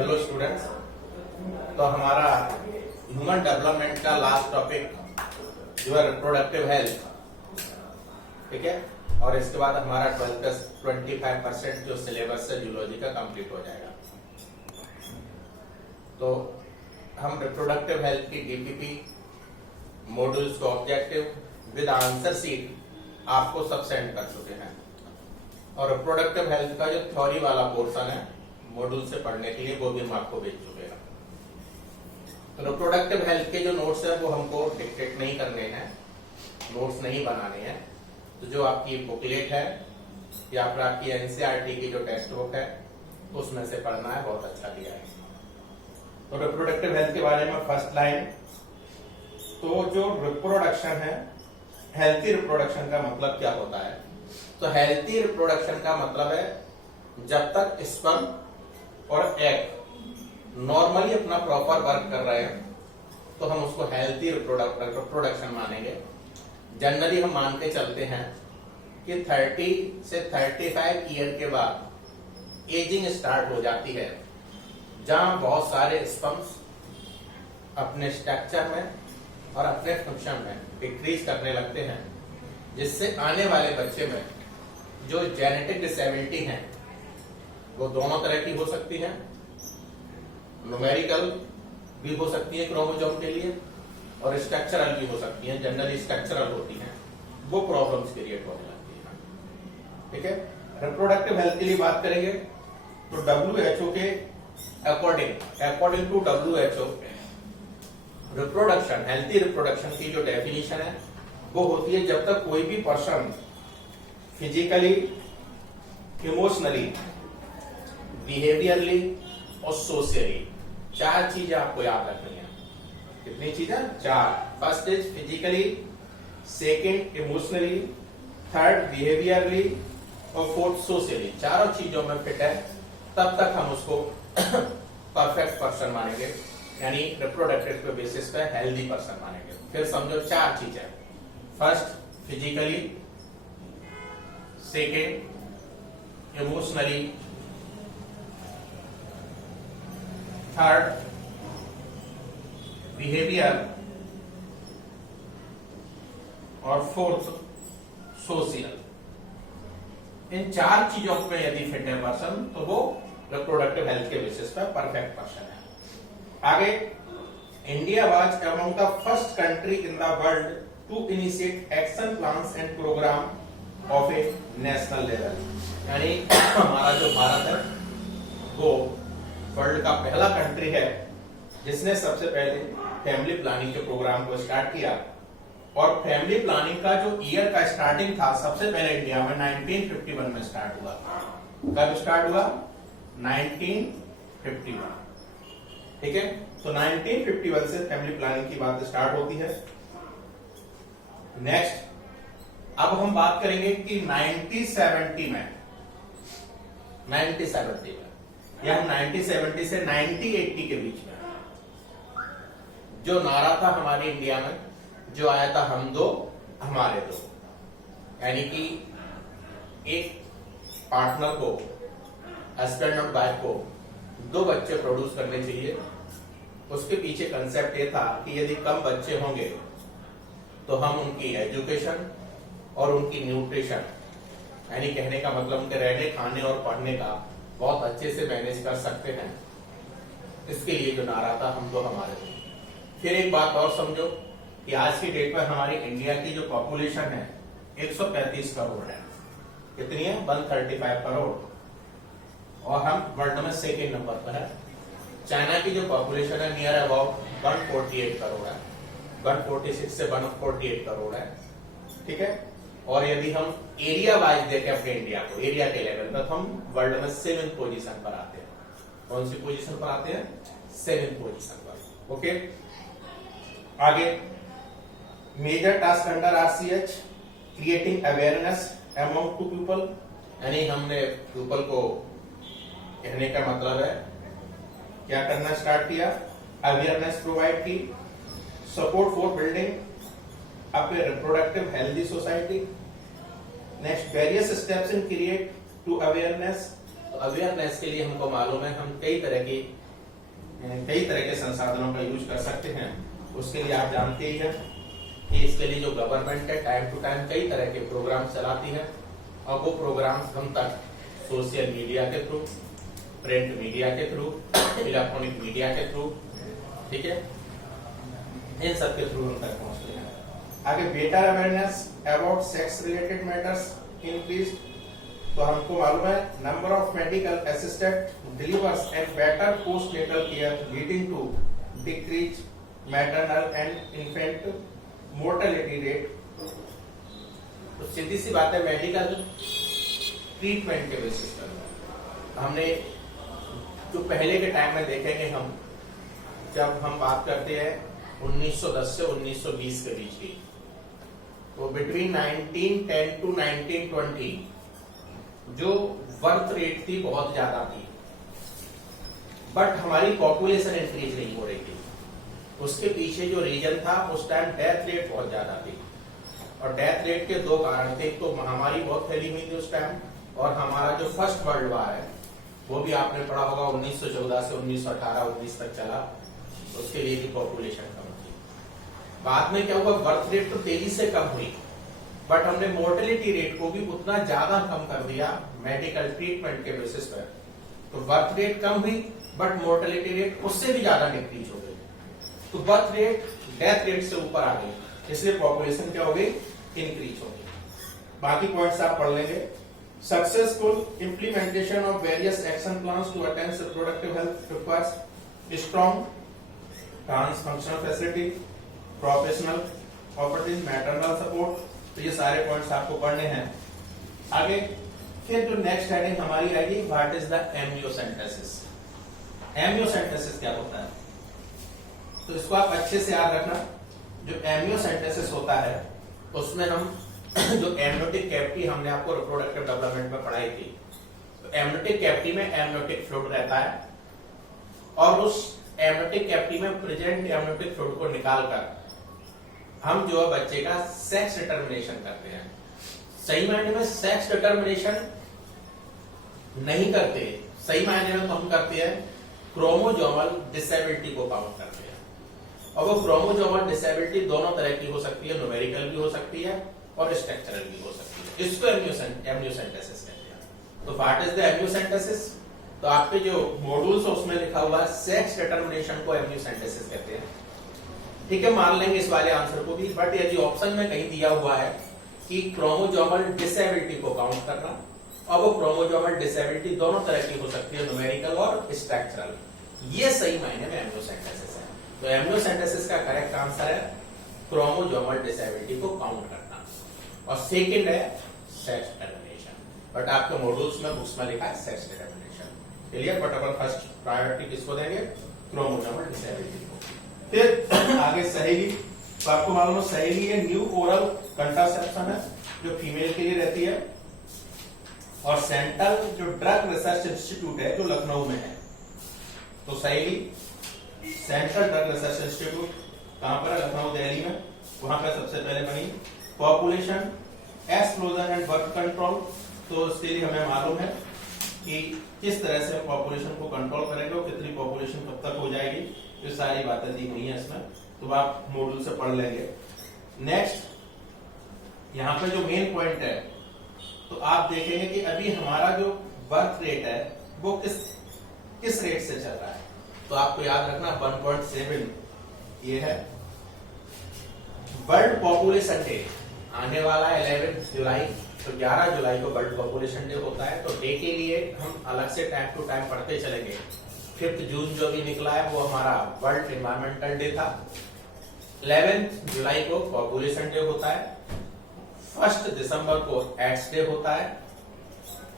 Hello students. तो हमारा human development का लास्ट टॉपिक जो है रिप्रोडक्टिव हेल्थ, ठीक है। और इसके बाद हमारा 12 का 25% जो सिलेबस है जूलॉजी का कंप्लीट हो जाएगा। तो हम रिप्रोडक्टिव हेल्थ की डीपीपी मॉड्यूल्स को ऑब्जेक्टिव विद आंसर सीट आपको सब सेंड कर चुके हैं। और रिप्रोडक्टिव हेल्थ का जो थ्योरी वाला पोर्शन है मॉड्यूल से पढ़ने के लिए वो भी हम आपको भेज चुके हैं। तो रिप्रोडक्टिव हेल्थ के जो नोट्स है वो हमको डिक्टेट नहीं करने हैं, नोट्स नहीं बनाने हैं। तो जो आपकी बुकलेट है या फिर आपकी एनसीईआरटी की जो टेक्स्ट बुक है उसमें से पढ़ना है, बहुत अच्छा दिया है। तो रिप्रोडक्टिव हेल्थ के बारे में फर्स्ट लाइन, तो जो रिप्रोडक्शन है, हेल्थी रिप्रोडक्शन का मतलब क्या होता है? तो हेल्थी रिप्रोडक्शन का मतलब है जब तक स्पर्म और एग नॉर्मली अपना प्रॉपर वर्क कर रहे हैं तो हम उसको हेल्थी रिप्रोडक्शन मानेंगे। जनरली हम मान के चलते हैं कि 30 से 35 ईयर के बाद एजिंग स्टार्ट हो जाती है, जहां बहुत सारे स्पर्म्स अपने स्ट्रक्चर में और अपने फंक्शन में डिक्रीज करने लगते हैं, जिससे आने वाले बच्चे में जो जेनेटिक डिसेबिलिटी है वो दोनों तरह की हो सकती है। न्यूमेरिकल भी हो सकती है क्रोमोसोम के लिए, और स्ट्रक्चरल भी हो सकती है। जनरली स्ट्रक्चरल होती है, वो प्रॉब्लम्स क्रिएट होने लगती है, ठीक है। रिप्रोडक्टिव हेल्थ के लिए बात करेंगे तो WHO के according to WHO reproduction, healthy reproduction की जो डेफिनेशन है वो होती है जब तक कोई भी पर्सन फिजिकली, इमोशनली, बिहेवियरली और सोशली, चार चीजें आपको याद रखनी है। कितनी चीजें? चार। First is physically, second emotionally, third behaviourally और फोर्थ सोशली। चारों चीजों में फिट है तब तक हम उसको परफेक्ट पर्सन मानेंगे, यानी रिप्रोडक्टिव के बेसिस पे हेल्दी पर्सन मानेंगे। फिर समझो चार चीजें, first physically, second emotionally, third behaviour और फोर्थ सोशल। इन चार चीजों पे यदि फिट है पर्सन तो वो रिप्रोडक्टिव हेल्थ के बेसिस पर परफेक्ट पर्सन है। आगे, India was among the first country in the world to initiate action plans and programme of a national level, यानी हमारा जो भारत है वो वर्ल्ड का पहला कंट्री है जिसने सबसे पहले फैमिली प्लानिंग के प्रोग्राम को स्टार्ट किया। और फैमिली प्लानिंग का जो ईयर का स्टार्टिंग था सबसे पहले इंडिया में 1951 में स्टार्ट हुआ। कब स्टार्ट हुआ? 1951, ठीक है। तो 1951 से फैमिली प्लानिंग की बात स्टार्ट होती है। नेक्स्ट, अब हम बात करेंगे कि 1970 में या हम 1970 से 1980 के बीच में जो नारा था हमारे इंडिया में, जो आया था हम दो हमारे दो, यानी कि एक पार्टनर को, हस्बैंड और वाइफ को दो बच्चे प्रोड्यूस करने चाहिए। उसके पीछे कंसेप्ट ये था कि यदि कम बच्चे होंगे तो हम उनकी एजुकेशन और उनकी न्यूट्रिशन, यानी कहने का मतलब उनके रहने, खाने और पढ़ने का बहुत अच्छे से मैनेज कर सकते हैं। इसके लिए जो नारा था हम दो हमारे दो। फिर एक बात और समझो कि आज की डेट में हमारी इंडिया की जो पॉपुलेशन है 135 करोड़ है। कितनी है? 135 करोड़। और हम वर्ल्ड में सेकेंड नंबर पर है। चाइना की जो पॉपुलेशन है नियर अबाउट 148 करोड़ है, 146 से 148 करोड़ है, ठीक है। और यदि हम एरिया वाइज देखें अपने इंडिया को, एरिया के लेवल पर, तो हम वर्ल्ड में 7th पोजीशन पर आते हैं। कौन सी पोजीशन पर आते हैं? 7th पोजीशन पर, ओके। आगे, major task under RCH creating awareness among to people, यानी हमने पीपल को, कहने का मतलब है क्या करना स्टार्ट किया? अवेयरनेस प्रोवाइड की, support for building up a reproductive healthy society. Next, various steps in create to awareness. तो अवेयरनेस के लिए हमको मालूम है हम कई तरह की कई तरह के संसाधनों का यूज कर सकते हैं। उसके लिए आप जानते ही हैं कि इसके लिए जो गवर्नमेंट है टाइम टू टाइम कई तरह के प्रोग्राम चलाती है, और वो प्रोग्राम हम तक सोशल मीडिया के थ्रू, प्रिंट मीडिया के थ्रू, इलेक्ट्रॉनिक मीडिया के थ्रू, ठीक है, इन सब के थ्रू हम तक पहुंचते हैं। आगे better awareness about sex related matters increase, तो हमको मालूम है number of medical assistant delivers and better post natal care leading to decrease maternal and infant mortality rate. तो सीधी सी बात है, मेडिकल ट्रीटमेंट के बेसिस पर हमने जो पहले के टाइम में देखेंगे, हम जब हम बात करते हैं 1910 से 1920 के बीच की, तो बिटवीन 1910 टू 1920 जो बर्थ रेट थी बहुत ज्यादा थी, बट हमारी पॉपुलेशन इंक्रीज नहीं हो रही थी। उसके पीछे जो रीजन था, उस टाइम डेथ रेट बहुत ज्यादा थी, और डेथ रेट के दो कारण थे। तो महामारी बहुत फैली हुई थी उस टाइम, और हमारा जो फर्स्ट वर्ल्ड वार है वो भी आपने पढ़ा होगा 1914 से 1918-19 तक चला, उसके लिए भी पॉपुलेशन कम थी। बाद में क्या हुआ, बर्थ रेट तो तेजी से कम हुई, बट हमने मोर्टेलिटी रेट को भी उतना ज्यादा कम कर दिया मेडिकल ट्रीटमेंट के बेसिस पर। तो बर्थ रेट कम हुई, बट मोर्टेलिटी रेट उससे भी ज्यादा डिक्रीज हो गई। तो बर्थ रेट डेथ रेट से ऊपर आ गई, इसलिए पॉपुलेशन क्या हो गई, इंक्रीज हो गई। बाकी पॉइंट्स आप पढ़ लेंगे। Successful implementation of various action plans to attain reproductive health requires strong trans functional facility, professional operative, maternal support. तो ये सारे पॉइंट्स आपको पढ़ने हैं। आगे फिर जो नेक्स्ट हेडिंग हमारी आएगी, what is the amniocentesis. Amniocentesis क्या होता है, तो इसको आप अच्छे से याद रखना। जो एम्नियोसेंटेसिस होता है उसमें हम जो एमनियोटिक कैविटी हमने आपको रिप्रोडक्टिव डेवलपमेंट में पढ़ाई थी, तो एमनियोटिक कैविटी में एमनियोटिक फ्लूइड रहता है, और उस एमनियोटिक कैविटी में प्रेजेंट एमनियोटिक फ्लूइड को निकालकर हम जो है बच्चे का सेक्स डिटर्मिनेशन करते हैं। सही मायने में सेक्स डिटर्मिनेशन नहीं करते, सही मायने में तो हम करते हैं क्रोमोसोमल डिसेबिलिटी को काउंट करते हैं, और वो क्रोमोसोमल डिसेबिलिटी दोनों तरह की हो सकती है, न्यूमेरिकल भी हो सकती है और स्ट्रक्चरल भी हो सकती है। इसको एम्नियोसेंटेसिस कहते हैं। तो व्हाट इज द एम्नियोसेंटेसिस, तो आपके जो मॉड्यूल्स है उसमें लिखा हुआ है सेक्स डिटर्मिनेशन को एम्नियोसेंटेसिस कहते हैं। ठीक है, मान लेंगे इस वाले आंसर को भी, बट यदि ऑप्शन में कहीं दिया हुआ है कि क्रोमोसोमल डिसेबिलिटी को काउंट करना, और वो क्रोमोसोमल डिसेबिलिटी दोनों तरह की हो सकती है, न्यूमेरिकल और स्ट्रक्चरल, ये सही मायने में एम्नियोसेंटेसिस है। तो एम्नियोसेंटेसिस का करेक्ट आंसर है क्रोमोसोमल डिसेबिलिटी को काउंट करना, और सेकंड है सेक्स डिटर्मिनेशन, बट आपके मॉड्यूल्स में बुक्स में लिखा है sex determination. Clear, but upon first priority किसको देंगे, क्रोमोसोमल डिसेबिलिटी को। फिर आगे सहेली, तो आपको मालूम है सहेली है न्यू ओरल कंट्रासेप्शन है जो फीमेल के लिए रहती है, और सेंट्रल जो ड्रग रिसर्च इंस्टीट्यूट है जो लखनऊ में है। तो सहेली सेंट्रल ड्रग रिसर्च इंस्टीट्यूट कहां पर है, लखनऊ दिल्ली में, वहां पर सबसे पहले बनी। Population explosion and birth control, तो इसके लिए हमें मालूम है कि किस तरह से पॉपुलेशन को कंट्रोल करेंगे और कितनी पॉपुलेशन कब तक हो जाएगी, ये सारी बातें दी हुई हैं इसमें, तो आप मॉड्यूल से पढ़ लेंगे। नेक्स्ट यहाँ पे जो मेन पॉइंट है, तो आप देखेंगे कि अभी हमारा जो बर्थ रेट है वो किस रेट से चल रहा है, तो आपको याद रखना 1.7 ये है। वर्ल्ड पॉपुलेशन डे आने वाला है 11 जुलाई, तो 11 जुलाई को वर्ल्ड पॉपुलेशन डे होता है। तो डे के लिए हम अलग से टाइम टू टाइम पढ़ते चलेंगे। 5 जून जो भी निकला है वो हमारा वर्ल्ड एनवायरमेंटल डे था। 11 जुलाई को पॉपुलेशन डे होता है। 1 दिसंबर को एड्स डे होता है,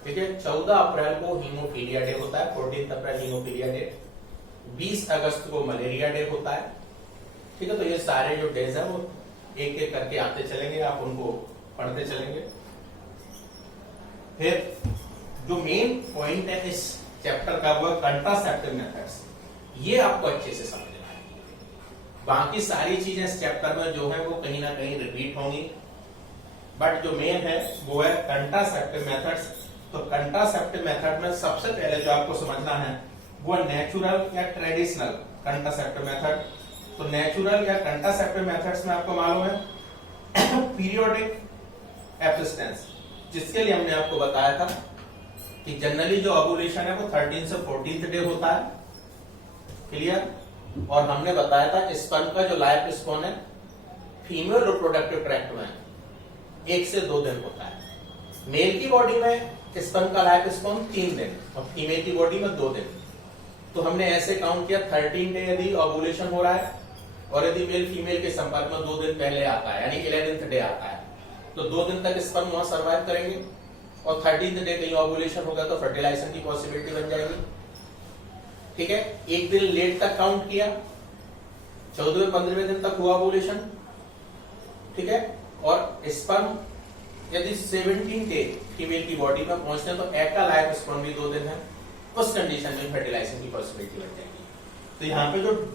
ठीक है। 14 अप्रैल को हीमोफीलिया डे होता है, 14 अप्रैल हीमोफीलिया डे। 20 अगस्त को मलेरिया डे होता है, ठीक है। तो ये सारे जो डेज है वो एक एक करके आते चलेंगे, आप उनको पढ़ते चलेंगे। फिर जो मेन पॉइंट है इस चैप्टर का वो कंट्रासेप्टिव मेथड्स, ये आपको अच्छे से समझना है। बाकी सारी चीजें इस चैप्टर में जो है वो कहीं ना कहीं रिपीट होंगी, बट जो मेन है वो है कंट्रासेप्टिव मेथड्स। तो कंट्रासेप्टिव मेथड में सबसे पहले जो आपको समझना है वो नेचुरल या ट्रेडिशनल कंट्रासेप्टिव मेथड। तो नेचुरल या कंट्रासेप्टिव मेथड्स में आपको मालूम है पीरियोडिक एब्सिस्टेंस, जिसके लिए हमने आपको बताया था कि जनरली जो ओव्यूलेशन है वो 13 से 14th डे होता है, क्लियर। और हमने बताया था स्पर्म का जो लाइफ स्पैन है फीमेल रिप्रोडक्टिव ट्रैक्ट में 1 से 2 दिन होता है। मेल की बॉडी में स्पर्म का लाइफ स्पैन 3 दिन और फीमेल की बॉडी में 2 दिन। तो हमने ऐसे काउंट किया 13 डे यदि ओव्यूलेशन हो रहा है और यदि मेल फीमेल के संपर्क में 2 दिन पहले आता है यानी 11th डे आता है, तो 2 दिन तक स्पर्म वहां सर्वाइव करेंगे और 13th डे कहीं ओव्यूलेशन होगा तो फर्टिलाइजेशन की पॉसिबिलिटी बन जाएगी, ठीक है। एक दिन लेट तक काउंट किया, 14वें 15वें दिन तक हुआ ओव्यूलेशन, ठीक है। और स्पर्म यदि 17 डे फीमेल की बॉडी में पहुंचते हैं तो एग का लाइफ स्पैन भी 2 दिन है, उस कंडीशन में फर्टिलाइजेशन की पॉसिबिलिटी बन जाएगी। तो यहाँ पे जो